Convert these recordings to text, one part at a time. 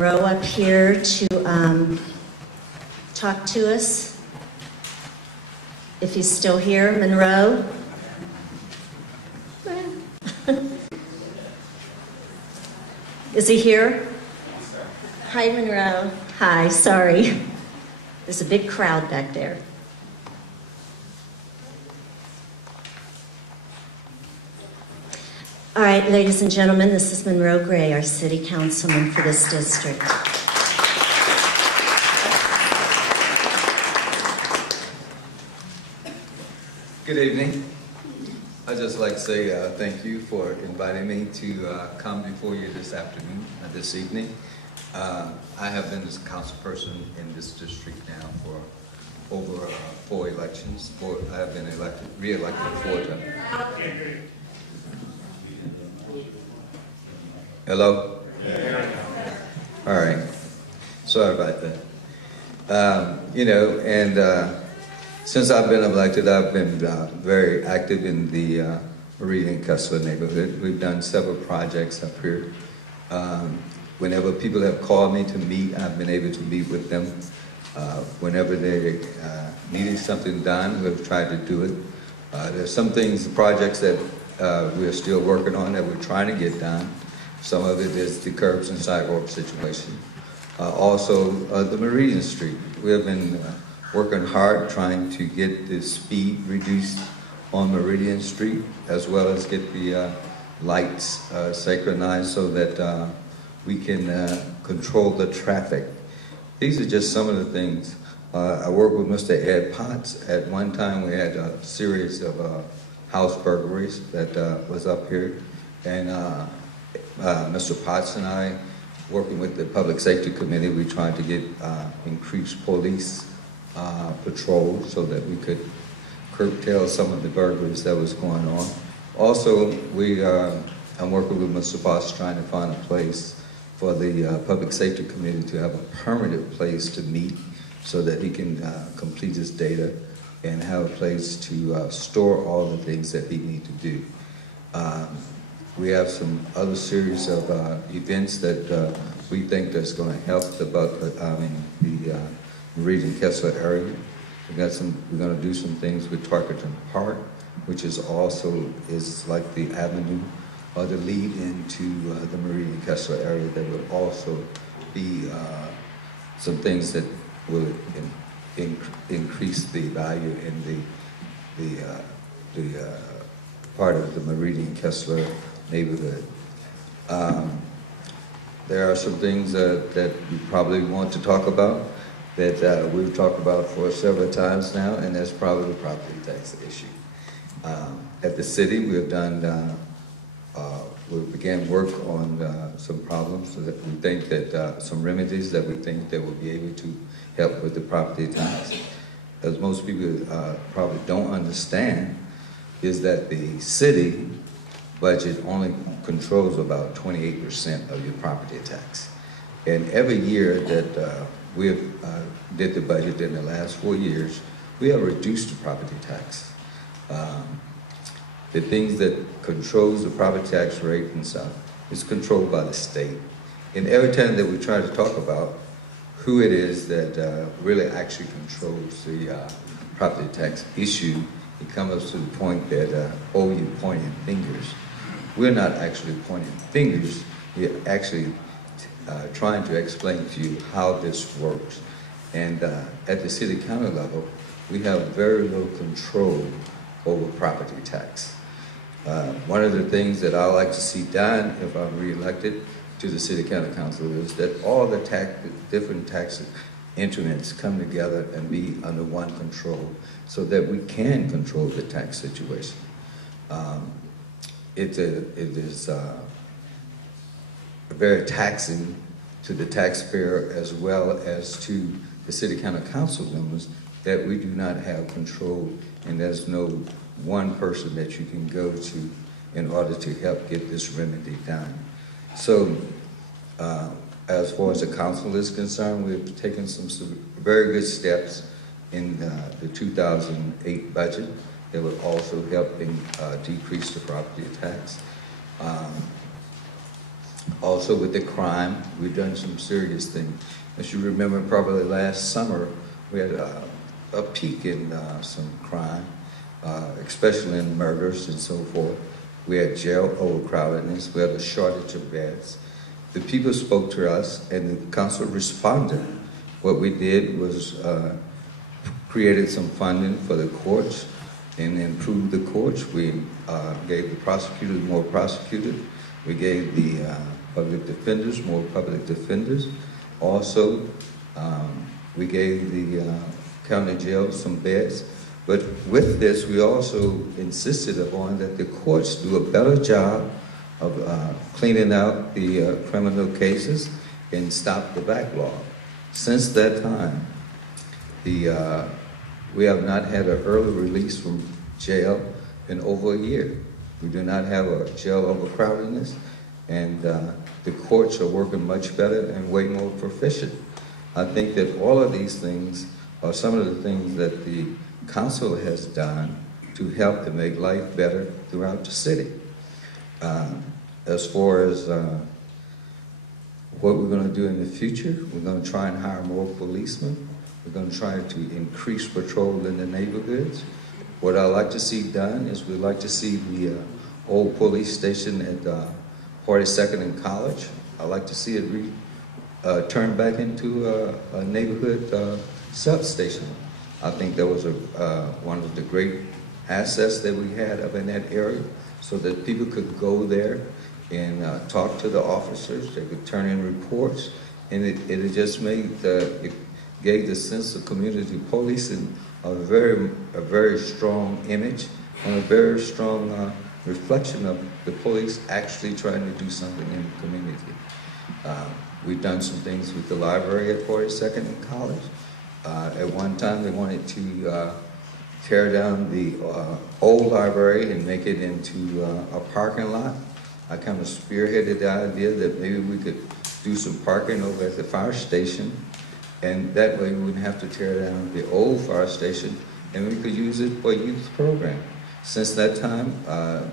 Monroe up here to talk to us. If he's still here, Monroe. Is he here? Hi, Monroe. Hi, sorry. There's a big crowd back there. All right, ladies and gentlemen, this is Monroe Gray, our city councilman for this district. Good evening. I'd just like to say thank you for inviting me to come before you this afternoon, this evening. I have been this council person in this district now for over 4 elections. I have been re-elected 4 times. Hello? All right. Sorry about that. Since I've been elected, I've been very active in the Meridian Kessler neighborhood. We've done several projects up here. Whenever people have called me to meet, I've been able to meet with them. Whenever they needed something done, we've tried to do it. There's some things, projects that we're still working on that we're trying to get done. Some of it is the curbs and sidewalk situation. Also, the Meridian Street. We have been working hard trying to get the speed reduced on Meridian Street, as well as get the lights synchronized so that we can control the traffic. These are just some of the things. I worked with Mr. Ed Potts. At one time, we had a series of house burglaries that was up here, and Mr. Potts and I, working with the Public Safety Committee, we tried to get increased police patrol so that we could curtail some of the burglaries that was going on. Also, I'm working with Mr. Potts trying to find a place for the Public Safety Committee to have a permanent place to meet so that he can complete his data and have a place to store all the things that he needs to do. We have some other series of events that we think that's going to help the Meridian Kessler area. We're going to do some things with Tarkenton Park, which is like the avenue or the lead into the Meridian Kessler area. That will also be some things that will increase the value in the part of the Meridian Kessler neighborhood. There are some things that you probably want to talk about that we've talked about for several times now, and that's probably the property tax issue. At the city, we began work on some problems so that we think that some remedies that we think that will be able to help with the property tax. As most people probably don't understand, is that the city budget only controls about 28% of your property tax. And every year that we've did the budget in the last 4 years, we have reduced the property tax. The things that controls the property tax rate and stuff is controlled by the state. And every time that we try to talk about who it is that really actually controls the property tax issue, it comes to the point that, you're pointing fingers. We're not actually pointing fingers, we're actually trying to explain to you how this works. And at the city-county level, we have very little control over property tax. One of the things that I like to see done if I'm reelected to the city-county council is that all the different tax increments come together and be under one control so that we can control the tax situation. It is very taxing to the taxpayer as well as to the city-county council members that we do not have control, and there's no one person that you can go to in order to help get this remedy done. So as far as the council is concerned, we've taken some very good steps in the 2008 budget that would also help decrease the property tax. Also with the crime, we've done some serious things. As you remember, probably last summer, we had a peak in some crime, especially in murders and so forth. We had jail overcrowdedness, we had a shortage of beds. The people spoke to us and the council responded. What we did was created some funding for the courts and improved the courts. We gave the prosecutors more prosecutors. We gave the public defenders more public defenders. Also, we gave the county jail some beds. But with this, we also insisted upon that the courts do a better job of cleaning out the criminal cases and stop the backlog. Since that time, we have not had an early release from jail in over a year. We do not have a jail overcrowdedness, and the courts are working much better and way more proficient. I think that all of these things are some of the things that the council has done to help to make life better throughout the city. As far as what we're going to do in the future, we're going to try and hire more policemen. We're going to try to increase patrol in the neighborhoods. What I'd like to see done is we'd like to see the old police station at 42nd and College. I'd like to see it turned back into a neighborhood substation. I think that was one of the great assets that we had up in that area, so that people could go there and talk to the officers. They could turn in reports, and it just made it gave the sense of community policing a very strong image and a very strong reflection of the police actually trying to do something in the community. We've done some things with the library at 42nd and College. At one time, they wanted to tear down the old library and make it into a parking lot. I kind of spearheaded the idea that maybe we could do some parking over at the fire station, and that way we wouldn't have to tear down the old fire station, and we could use it for a youth program. Since that time,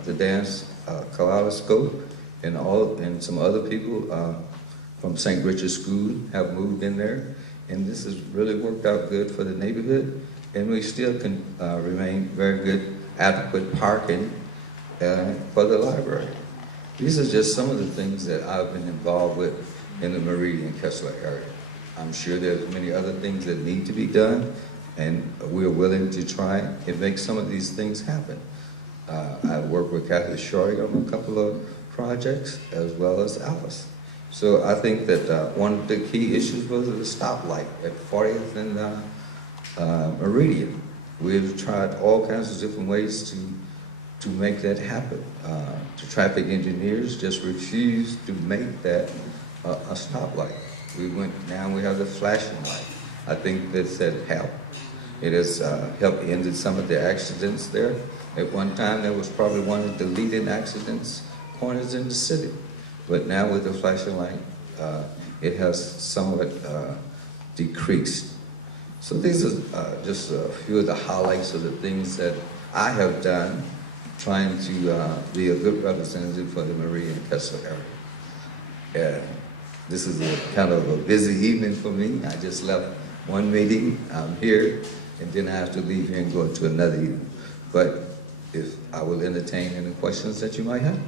the dance Kaleidoscope and some other people from St. Richard's School have moved in there, and this has really worked out good for the neighborhood, and we still can remain very good, adequate parking for the library. These are just some of the things that I've been involved with in the Meridian Kessler area. I'm sure there's many other things that need to be done, and we're willing to try and make some of these things happen. I work with Kathy Shorty on a couple of projects, as well as Alice. So I think that one of the key issues was the stoplight at 40th and Meridian. We've tried all kinds of different ways to make that happen. The traffic engineers just refused to make that a stoplight. Now we have the flashing light. I think that's helped. It has helped ended some of the accidents there. At one time, there was probably one of the leading corners in the city. But now with the flashing light, it has somewhat decreased. So these are just a few of the highlights of the things that I have done trying to be a good representative for the Meridian Kessler area. This is kind of a busy evening for me. I just left one meeting. I'm here, and then I have to leave here and go to another evening. But if I will entertain any questions that you might have.